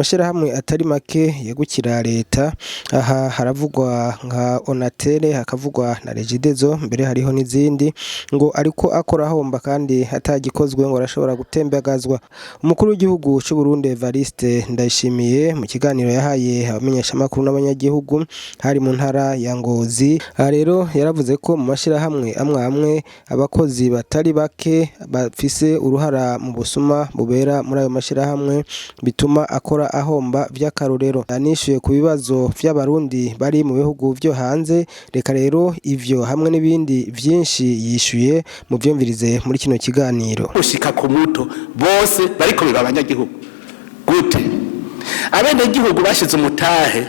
amashirahamwe atari make yegukira leta aha haravugwa nka Onatere hakavugwa na Regidezo mbere hariho n'izindi ngo ariko akora homba kandi atagikozwe ngo arashobora gutembagazwa. Umukuru w'igihugu cy'u Burundi Evariste Ndayishimiye mu kiganiro yahaye abamenyesha makuru n'abanyagihugu hari mu ntara ya Ngozi rero yaravuze ko mu mashirahamwe amwe abakozi batari bake bafise uruhara mu busuma bubera muri ayo mashirahamwe bituma akora ahomba vy'akarorero. Anishuye ku bibazo vy'abarundi bari mu bihugu vyo hanze, reka rero ivyo hamwe n'ibindi vyinshi yishuye mu vyumvirize muri kino kiganiro. Ushika ku muto bose bariko biba abanyagihugu gute abene gihugu bashize umutahe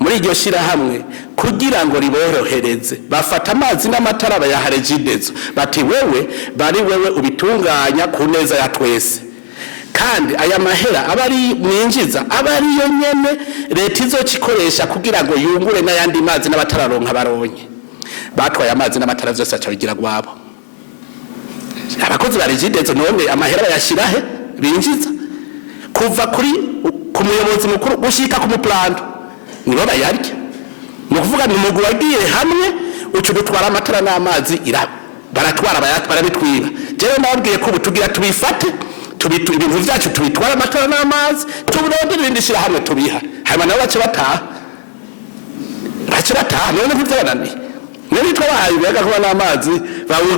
muri iryo shirahamwe kugira ngo riborohereze bafata amazi n'amatara bayaharejidezo bati wewe ubitunganya ku neza ya twese kandi aya mahera abari mwinjiza abari yo nyene leta izocikoresha kugira ngo yungure n'ayandi mazi n'abatararonka baronye batwaye amazi n'amatara vyose acabigira gwabo abakozi barejidezo none amahera bayashirahe binjiza kuva ku muyobozi mukuru gushika ku muplanto nibo bayarya no kuvuga ni mugu wagiye hamwe ucudutwara amatara n'amazi baratwara barabitwiba jewe nababwiye ko butugira tubifate ibintu vyacu tubitwara amatara n'amazi tuburonde ibindi shira hamwe tubiha hanyuma nabo bace bataha none ntivyananiye none twabahaye ibiyaga kuba n'amazi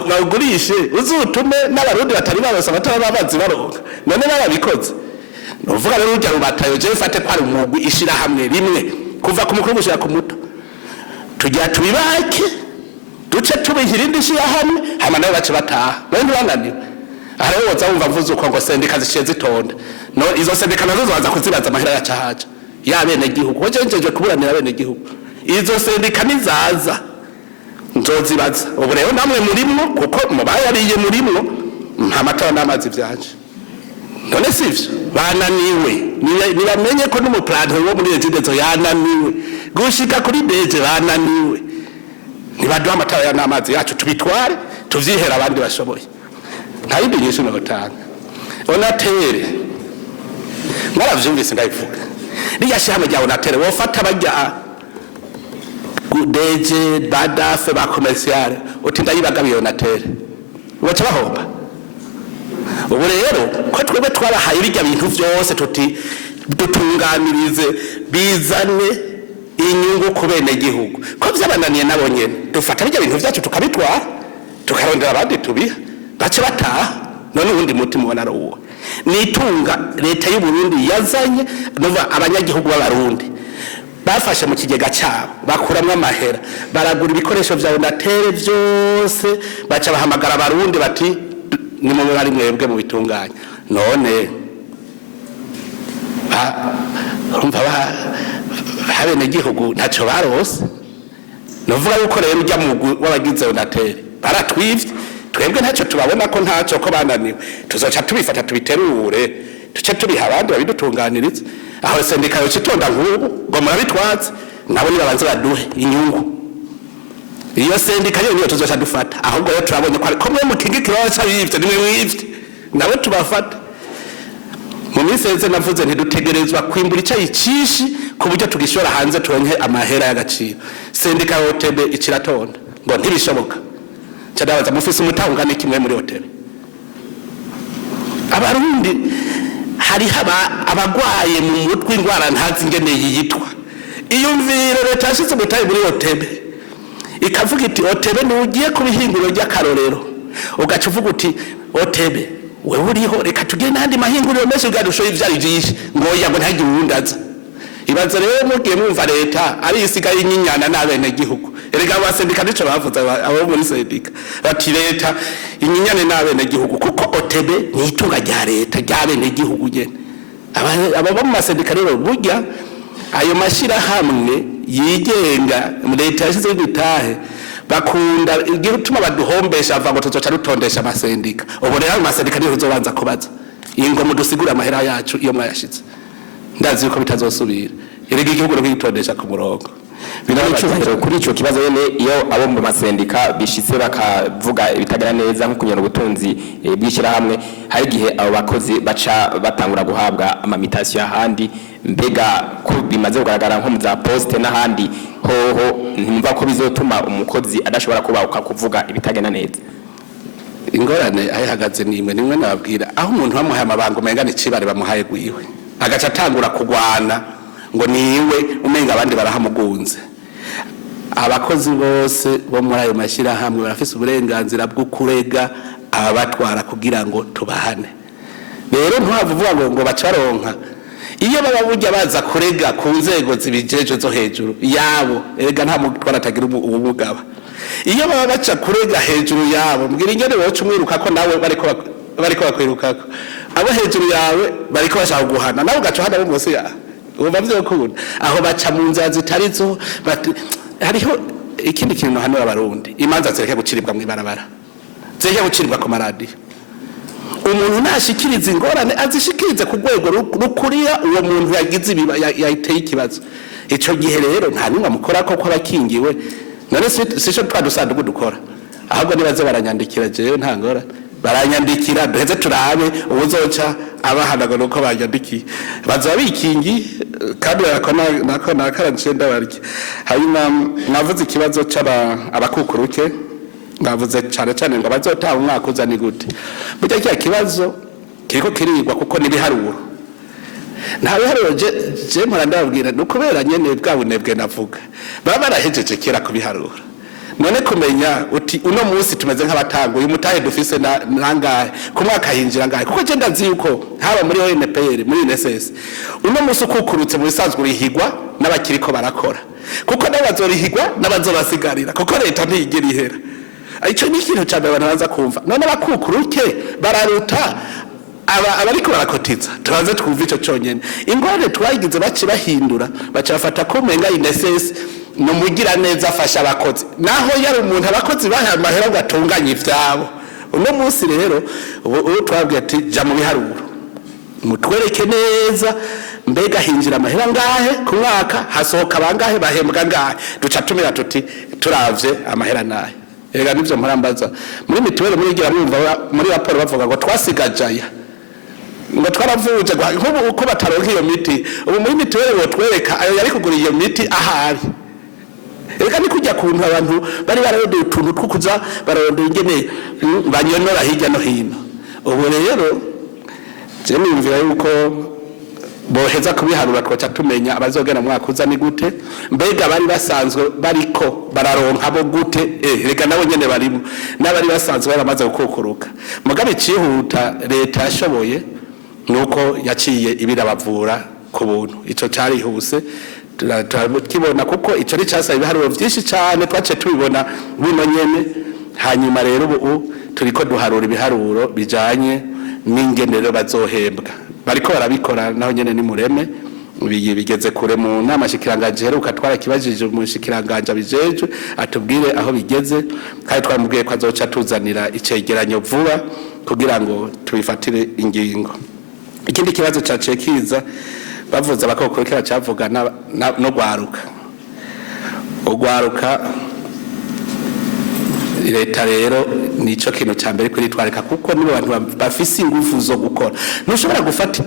bawugurishe uzutume n'abarundi batari barose amatara n'amazi baronka none barabikoze novuga rero urya rubatayo je fate ko ari umugwi ishira hamwe rimwe kuva ku mukuru gushira ku muto tujya tubibake duce tubihira indi shira hamwe hama nabo bace bataha none bananiwe aha woza wumva mvuze uko ngo sendika zishiye zitonda no izo sendika nazo zaza kuzibaza amahera ya cahaja yabene gihugu ko jenjeje kuburanira bene gihugu izo sendika nizaza nzozibaza ubu rero namwe murimwo kuko mubayariye murimwo nta matara n'amazi vyanje none sivyo bananiwe nibamenye ko n'umuplanto wo muri Regidezo yananiwe gushika kuri deje bananiwe nibaduha amatara n'amazi yacu tubitware tuvyihera abandi bashoboye ntayindi nyinshi n'otanga Onatere mwaravyumvise ndabivuga niya shame rya Onatere wofata bajya deje badafe ba commercial uti ndayibagabiye Onatere wacha bahomba ubu rero ko twebwe twarahaye bijya bintu vyose tuti dutunganirize bizane inyungu ku bene gihugu ko vyabananiye nabo nyene dufata bijya bintu vyacu tukabitwara tukarondera abandi tubiha bace bataha none ubundi mutima ubona ruwo nitunga leta y'u Burundi yazanye nova abanyagihugu b'abarundi bafashe mu kigega cyabo bakuramwe amahera baragura ibikoresho vya Onatere vyose baca bahamagara abarundi bati ni mu bari mwebwe mu bitunganya none urumva habene gihugu ntaco barose novuga yuko rero ujya mu wabagize Onatere baratwivye twebwe ntacyo tubabona ko ntacyo ko bananiwe tuzoca tubifata tubiterure tuce tubiha abandi babidutunganiriza aho sendika yo citonda nk'ubu ngo murabitwaze nabo nibabanze baduhe inyungu iyo sendika niyo tuzoca dufata ahubwo rero turabonye ko mwe mukingikira cyabivye nimwe mwivye nabo tubafata mu miseze navuze ntidutegerezwa kwimbura icyayi cishi ku buryo tugishora hanze turonke amahera y'agaciro sendika OTB ikiratonda ngo ntibishoboka cyadabaza mufise umutangane kimwe muri hotel abarundi hari abagwaye mu mutwe indwara ntazi ngene yitwa iyo mviro leta yashize umutayi muri hotel ikavuga iti hotel ni ugiye kubihinguro ry'akarorero ugaca uvuga uti hotel wewe uriho reka tugire nandi mahinguriro menshi bwadushoye ivyari byinshi ngo yago ntagire urundaza ibaza rero mugiye mwumva leta ari isigaye inyinyana n'abene gihugu erega abasendika nico bavuze abo muri sendika bati leta inyinyane n'abene gihugu kuko OTB ni itunga rya leta ry'abene gihugu nyene abo mu masendika rero burya ayo mashira hamwe yigenga leta yashize gutahe bakunda igihe utuma baduhombesha ava ngo tuzoca rutondesha amasendika ubu rero amasendika niho uzobanza kubaza ingo mudusigura amahera yacu iyo mwayashize ndazi yuko bitazosubira erega igihugu no kwitondesha ku murongo Biracyubahiro kuri ico kibazo yene iyo abo mu masendika bishitse bakavuga ibitagana neza nko kunyana ubutunzi bwishira hamwe hari gihe abo bakozi baca batangura guhabwa amamitation ahandi mbega ko bimaze kugaragara nko mu za poste n'ahandi hoho ntimva ko bizotuma umukozi adashobora kubahuka kuvuga ibitagana neza. Ingorane ayihagaze nimwe nababwira aho umuntu bamuhaye amabanga umenga n'icibare bamuhaye gwiwe agaca atangura kugwana ngo niwe umenga abandi barahamugunze. Abakozi bose bo muri ayo mashira hamwe barafise uburenganzira bwo kurega abatwara kugira ngo tubahane. Rero ntuhavuga ngo bacaronka iyo baba burya baza kurega ku nzego zibijeje zo hejuru yabo erega nta mutwara atagira ubumugaba. Iyo baba baca kurega hejuru yabo mbwira ingene woca umwiruka ko nawe bariko bakwirukako abo hejuru yawe bariko bashaka guhana nawe ugaca hana bo munsi yawe uba vyokunda aho baca mu nzira zitarizo hariho ikindi kintu hano abarundi imanza zireke guciribwa mu ibarabara zireke guciribwa ku maradiyo umuntu nashikiriza ingorane azishikirize ku rwego rukuriya uwo muntu yagize yayiteye ikibazo ico gihe rero nta nimwe mukora ko abakingiwe none sicyo twadusanduku dukora ahubwo nibaze baranyandikira jewe nta ngorane baranyandikira duheze turabe ubuzoca abahanago nuko banyandikiye baza bikingi kandi nako nakaranje ndabarye hanyuma navuze ikibazo abakukuruke navuze cyane ngo bazotaha umwaka uzani gute burya kiya kibazo kiriko kirigwa kuko nibiharuro nta biharuro je mpora ndababwira nukubera nyene bwa bunebwe navuga baba barahejeje kera kubiharura none kumenya uti uno munsi tumeze nk'abatango uyu mutahe dufise nangahe ku mwaka hinjira ngahe kuko je ndazi yuko haba muri ONPR muri NSS uno munsi ukukurutse mu bisanzwe urihigwa n'abakiriko barakora kuko n'abazorihigwa n'abazobasigarira kuko leta ntigira ihera ico ni ikintu cyane abantu baza kumva none abakukuruke bararuta abariko barakotiza tubanze twumva ico cyonyene ingorane twayigize baci bahindura bacafata ko menga NSS no mugira neza afasha abakozi naho yari umuntu abakozi bahaye amahera ngo atunganye ivyabo uno munsi rero ubu twabwiye ati ja mu biharuro mutwereke neza mbega hinjira amahera ngahe ku mwaka hasohoka bangahe bahembwa ngahe duca tumira tuti turavye amahera nahe ega nivyo mpurambaza muri mituwele muri gira mwumva muri raporo bavuga ngo twasigajaya ngo twaravuje nk'ubu uko bataronka iyo miti ubu muri mituwele botwereka ayo yari kugura iyo miti ahari ega ni kujya kuntu abantu bari bararondeye utuntu twukuza bararondeye ingene banyonora hirya no hino ubu rero je nimvira yuko boheza kubiharura twaca tumenya abazogena mu mwaka uza ni gute mbega bari basanzwe bariko bararonka bo gute reka nabo nyene barimo n'abari basanzwe baramaze gukokuruka mugabe cihuta leta yashoboye nuko yaciye ibirabavura ku buntu ico cari huse turakibona kuko ico ari cyasaba ibiharuro byinshi cyane twace tubibona bino nyene hanyuma rero ubu turiko duharura ibiharuro bijanye n'ingenero bazohembwa bariko barabikora naho nyene ni mureme bigeze kure mu nama shikiranganje heruka twarakibajije mu shikiranganje bijeje atubwire aho bigeze kandi twamubwiye ko azoca tuzanira icegeranyo vuba kugira ngo tubifatire ingingo. Ikindi kibazo cyaciye kiza bavuze abakokorera cyavuga no gwaruka ugwaruka leta rero nico kintu cyambere kuri twareka kuko nibo bantu bafise ingufu zo gukora ntushobora gufata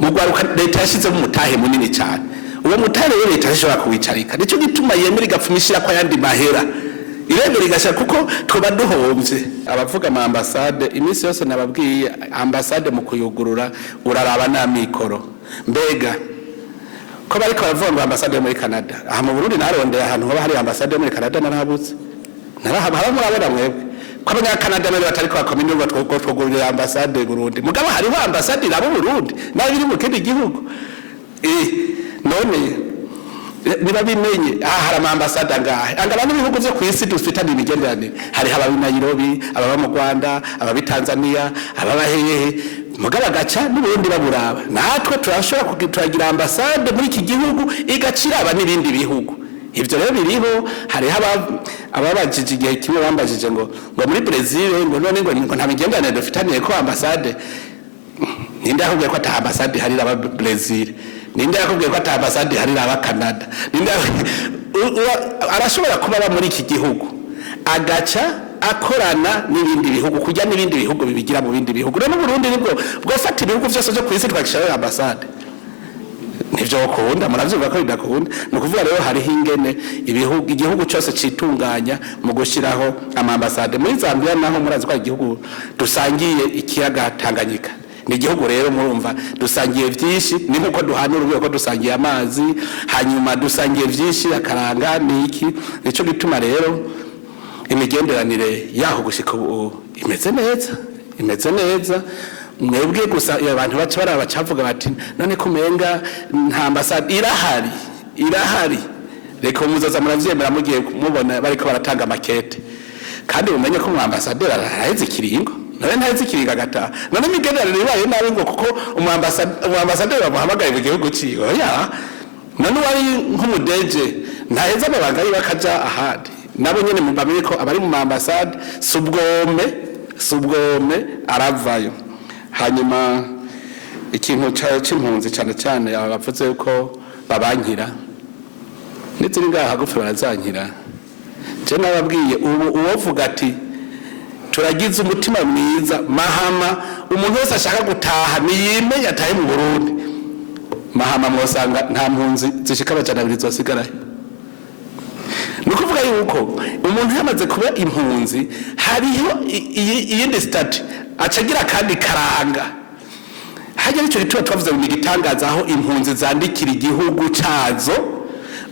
mu gwaruka leta yashize mu mutahe munini cyane uwo mutahe rero leta ishobora kuwicarika nico gituma yemera igapfumishira kwa yandi mahera iremera igashaka kuko twoba duhombye abavuga ama ambassade iminsi yose nababwiye ambassade mu kuyugurura uraraba na mikoro mbega ko bariko baravuga ambassade muri Canada aha mu Burundi narondeye ahantu hoba hari ambassade muri Canada narabutse narahaba murabona mwebwe ko abanya Canada bari batariko bakomeye ngo twogurira ambassade Burundi mugabo hariho ambassade rabo Burundi nabiri mu kindi gihugu none niba bimenye hari ama ambassade ngahe angana n'ibihugu byo kwisi dufitanye imigenderanire hari haba mu Nairobi ababa mu Rwanda ababa Tanzania ababa hehe mugaba gaca n'ubundi baburaba natwe turashobora kugituragira ambassade muri iki gihugu igacira aba n'ibindi bihugu ivyo rero biriho hari ababajije igihe kimwe bambajije ngo muri Brazil ngo none ngo nta migenderanire dufitanye ko ambassade ninde ahubwo ko ata ambassade hari aba Brazil ninde yakubwiye ko ata ambassade hari aba Canada ninde arashobora kuba aba muri iki gihugu agaca akorana n'ibindi bihugu kujya n'ibindi bihugu bibigira mu bindi bihugu rero Burundi nibwo bwafata ibihugu byose byo kwisi twakishara ambassade nivyo bakunda muravyumva ko bidakunda no kuvuga rero hariho ingene igihugu cyose citunganya mu gushiraho amambasade muri Zambia naho murazi ko igihugu dusangiye ikiyaga Tanganyika ni igihugu rero murumva dusangiye vyinshi ni nkuko duhana urubiye ko dusangiye amazi hanyuma dusangiye vyinshi akaranga niki nico gituma rero imigenderanire yaho gushika ubu imeze neza mwebwe gusa abantu baca baraba cavuga bati none kumenga nta ambasade irahari reka umuzaza muravyemera mugiye kumubona bariko baratanga makete kandi umenye ko mu ambassadeur araheze kiringo none ntaheze kiringo agata none imigenderanire ibaye nabi ngo kuko umu ambassadeur bamuhamagaye mu gihugu ciwe ya none wari nk'umudeje ntaheze ababanga ari bakaja ahandi nabo nyene mubamenye ko abari mu ambasade subwome aravayo hanyuma ikintu c'impunzi cyane abavuze ko babankira ndetse ngaha hagufi barazankira je nababwiye uwovuga ati turagize umutima mwiza mahama umuntu wese ashaka gutaha niyime yataye mu Burundi mahama mwosanga nta mpunzi zishika bajana abiri zosigarahe nukuvuga yuko umuntu yamaze kuba impunzi hariho iyindi stati acagira kandi karanga hajya nicyo gituma twavuze mu gitangaza aho impunzi zandikira igihugu cazo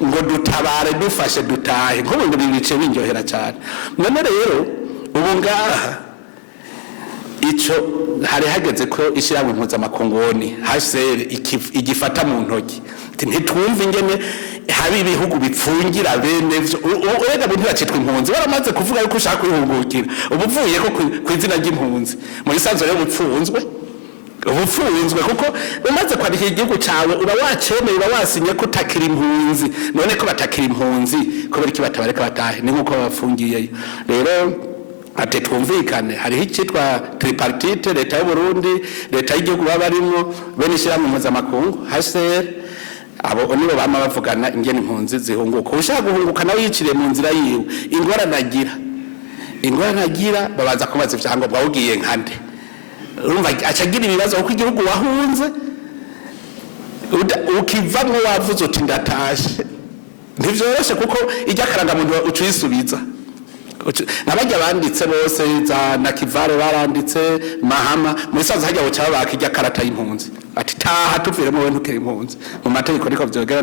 ngo dutabare dufashe dutahe nko ngo bibice binjohera cyane none rero ubu ngaha ico hari hageze ko ishira mu mpuzamakongoni HCR igifata mu ntoki ntitwumva ingene habi ibihugu bipfungira bene vyo urega bintu bacitwa impunzi baramaze kuvuga yuko ushaka kwihungukira ubuvuye ko kwizina ry'impunzi muri sanzo rero ubufunzwe kuko umaze kwandika igihugu cawe uba wacemeye uba wasinye ko utakira impunzi none ko batakira impunzi kubera iki batabareka batahe ni nkuko bafungiye rero ate twumvikane hariho icitwa tripartite leta y'u Burundi leta y'igihugu babarimwo bene ishira mu mpuzamakungu HCR abo nibo bama bavugana ingene impunzi zihunguka ushaka guhunguka nawe yiciriye mu nzira yiwe ingora nagira babaza kubaza ivyangombwa ugiye nkande urumva acagira ibibazo uko igihugu wahunze ukivamwo wavuze uti ndatashe ntivyoroshe kuko ijya karanga muntu ucuyisubiza nabajya banditse bose za nakivare baranditse mahama muri saza hajya buca bakijya karata y'impunzi ati taha tuviremo we ntukiri impunzi mu mategeko niko vyogera